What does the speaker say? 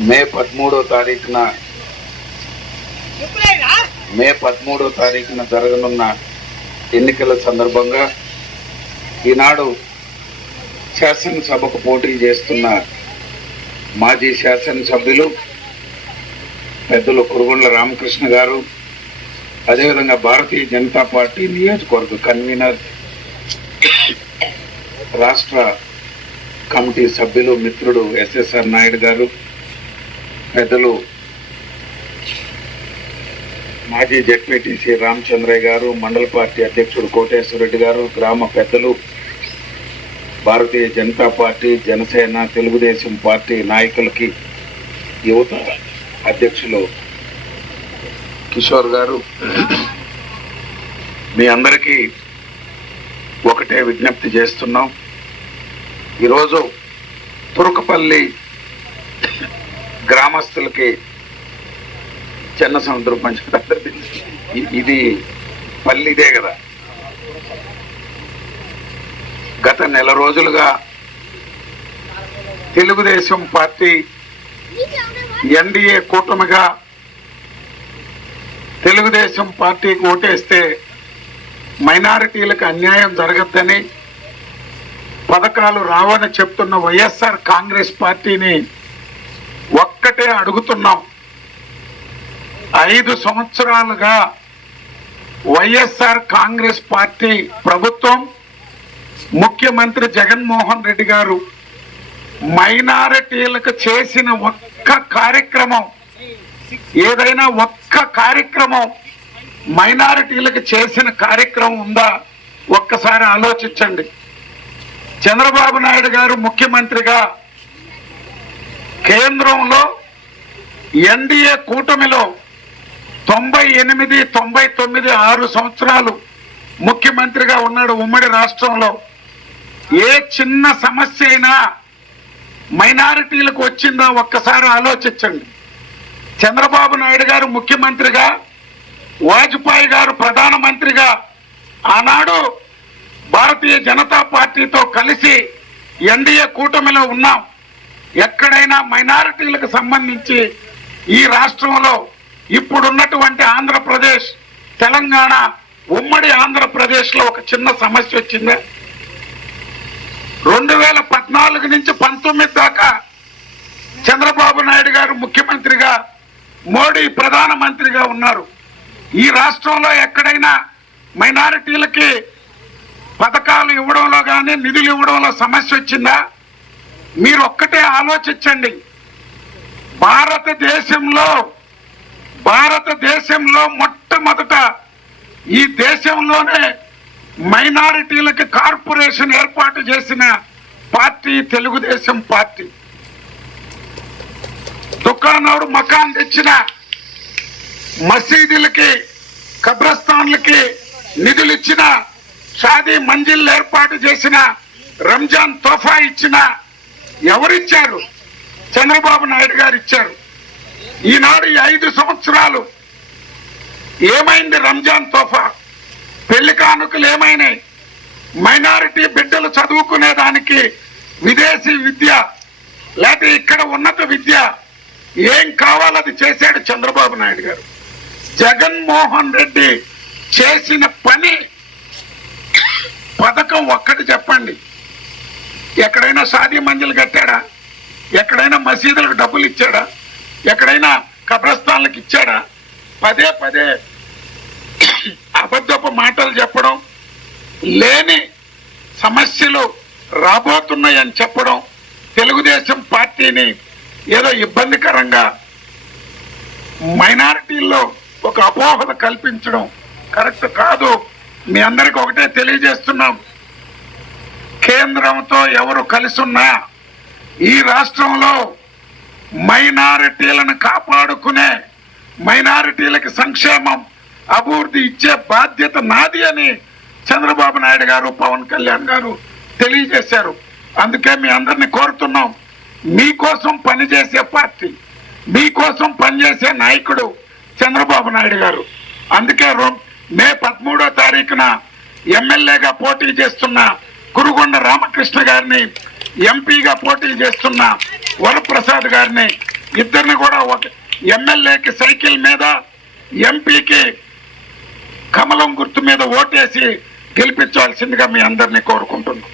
మే పదమూడో తారీఖున మే పదమూడో తారీఖున జరగనున్న ఎన్నికల సందర్భంగా ఈనాడు శాసనసభకు పోటీ చేస్తున్న మాజీ శాసనసభ్యులు పెద్దలు కురుగుండ్ల రామకృష్ణ గారు అదేవిధంగా భారతీయ జనతా పార్టీ నియోజకవర్గ కన్వీనర్ రాష్ట్ర కమిటీ సభ్యులు మిత్రుడు ఎస్ఎస్ఆర్ నాయుడు గారు పెద్దలు మాజీ జడ్పీటీసీ రామచంద్రయ్య గారు మండల పార్టీ అధ్యక్షుడు కోటేశ్వరరెడ్డి గారు గ్రామ పెద్దలు భారతీయ జనతా పార్టీ జనసేన తెలుగుదేశం పార్టీ నాయకులకి యువత అధ్యక్షులు కిషోర్ గారు. మీ అందరికీ ఒకటే విజ్ఞప్తి చేస్తున్నాం. ఈరోజు తురకపల్లి గ్రామస్తులకి చిన్న సముద్రం పంచదార ఇది పల్లి ఇదే కదా. గత నెల రోజులుగా తెలుగుదేశం పార్టీ ఎన్డీఏ కూటమిగా తెలుగుదేశం పార్టీకి ఓటేస్తే మైనారిటీలకు అన్యాయం జరగద్దని పథకాలు రావని చెప్తున్న వైఎస్ఆర్ కాంగ్రెస్ పార్టీని ఒక్కటే అడుగుతున్నాం. ఐదు సంవత్సరాలుగా వైఎస్ఆర్ కాంగ్రెస్ పార్టీ ప్రభుత్వం ముఖ్యమంత్రి జగన్మోహన్ రెడ్డి గారు మైనారిటీలకు చేసిన ఒక్క కార్యక్రమం ఏదైనా ఒక్క కార్యక్రమం మైనారిటీలకు చేసిన కార్యక్రమం ఉందా? ఒక్కసారి ఆలోచించండి. చంద్రబాబు నాయుడు గారు ముఖ్యమంత్రిగా కేంద్రంలో ఎన్డీఏ కూటమిలో తొంభై ఎనిమిది తొంభై తొమ్మిది ఆరు సంవత్సరాలు ముఖ్యమంత్రిగా ఉన్నాడు ఉమ్మడి రాష్ట్రంలో. ఏ చిన్న సమస్య అయినా మైనారిటీలకు వచ్చిందా ఒక్కసారి ఆలోచించండి. చంద్రబాబు నాయుడు గారు ముఖ్యమంత్రిగా వాజ్పేయి గారు ప్రధానమంత్రిగా ఆనాడు భారతీయ జనతా పార్టీతో కలిసి ఎన్డీఏ కూటమిలో ఉన్నాం. ఎక్కడైనా మైనారిటీలకు సంబంధించి ఈ రాష్ట్రంలో ఇప్పుడున్నటువంటి ఆంధ్రప్రదేశ్ తెలంగాణ ఉమ్మడి ఆంధ్రప్రదేశ్లో ఒక చిన్న సమస్య వచ్చిందే. రెండు వేల పద్నాలుగు నుంచి పంతొమ్మిది దాకా చంద్రబాబు నాయుడు గారు ముఖ్యమంత్రిగా మోడీ ప్రధానమంత్రిగా ఉన్నారు. ఈ రాష్ట్రంలో ఎక్కడైనా మైనారిటీలకి పథకాలు ఇవ్వడంలో కానీ నిధులు ఇవ్వడంలో సమస్య వచ్చిందా? మీరు ఒక్కటే ఆలోచించండి. భారతదేశంలో భారతదేశంలో మొట్టమొదట ఈ దేశంలోనే మైనారిటీలకి కార్పొరేషన్ ఏర్పాటు చేసిన పార్టీ తెలుగుదేశం పార్టీ. దుకాణాడు మకాన్ తెచ్చిన మసీదులకి కబ్రస్థాన్లకి నిధులు ఇచ్చిన షాదీ మంజిల్ ఏర్పాటు చేసిన రంజాన్ తోఫా ఇచ్చిన ఎవరిచ్చారు? చంద్రబాబు నాయుడు గారు ఇచ్చారు. ఈనాడు ఈ ఐదు సంవత్సరాలు ఏమైంది రంజాన్ తోఫా? పెళ్ళి కానుకలు ఏమైనాయి? మైనారిటీ బిడ్డలు చదువుకునే దానికి విదేశీ విద్య లేకపోతే ఇక్కడ ఉన్నత విద్య ఏం కావాలది చేశాడు చంద్రబాబు నాయుడు గారు. జగన్మోహన్ రెడ్డి చేసిన పని పథకం ఒక్కటి చెప్పండి. ఎక్కడైనా షాదీ మంజిలు కట్టాడా? ఎక్కడైనా మసీదులకు డబ్బులు ఇచ్చాడా? ఎక్కడైనా కబ్రస్థాన్లకు ఇచ్చాడా? పదే పదే అబద్ధపు మాటలు చెప్పడం లేని సమస్యలు రాబోతున్నాయని చెప్పడం తెలుగుదేశం పార్టీని ఏదో ఇబ్బందికరంగా మైనారిటీల్లో ఒక అపోహత కల్పించడం కరెక్ట్ కాదు. మీ అందరికి ఒకటే తెలియజేస్తున్నాం. కేంద్రంతో ఎవరు కలిసి ఉన్నా ఈ రాష్ట్రంలో మైనారిటీలను కాపాడుకునే మైనారిటీలకి సంక్షేమం అభివృద్ధి ఇచ్చే బాధ్యత నాది అని చంద్రబాబు నాయుడు గారు పవన్ కళ్యాణ్ గారు తెలియజేశారు. అందుకే మీ అందరిని కోరుతున్నాం. మీకోసం పనిచేసే పార్టీ మీకోసం పనిచేసే నాయకుడు చంద్రబాబు నాయుడు గారు. అందుకే మే పదమూడో తారీఖున ఎమ్మెల్యేగా పోటీ చేస్తున్న కురుగొండ రామకృష్ణ గారిని ఎంపీగా పోటీ చేస్తున్న వరప్రసాద్ గారిని ఇద్దరిని కూడా ఒక ఎమ్మెల్యేకి సైకిల్ మీద ఎంపీకి కమలం గుర్తు మీద ఓటేసి గెలిపించాల్సిందిగా మీ అందరినీ కోరుకుంటున్నాం.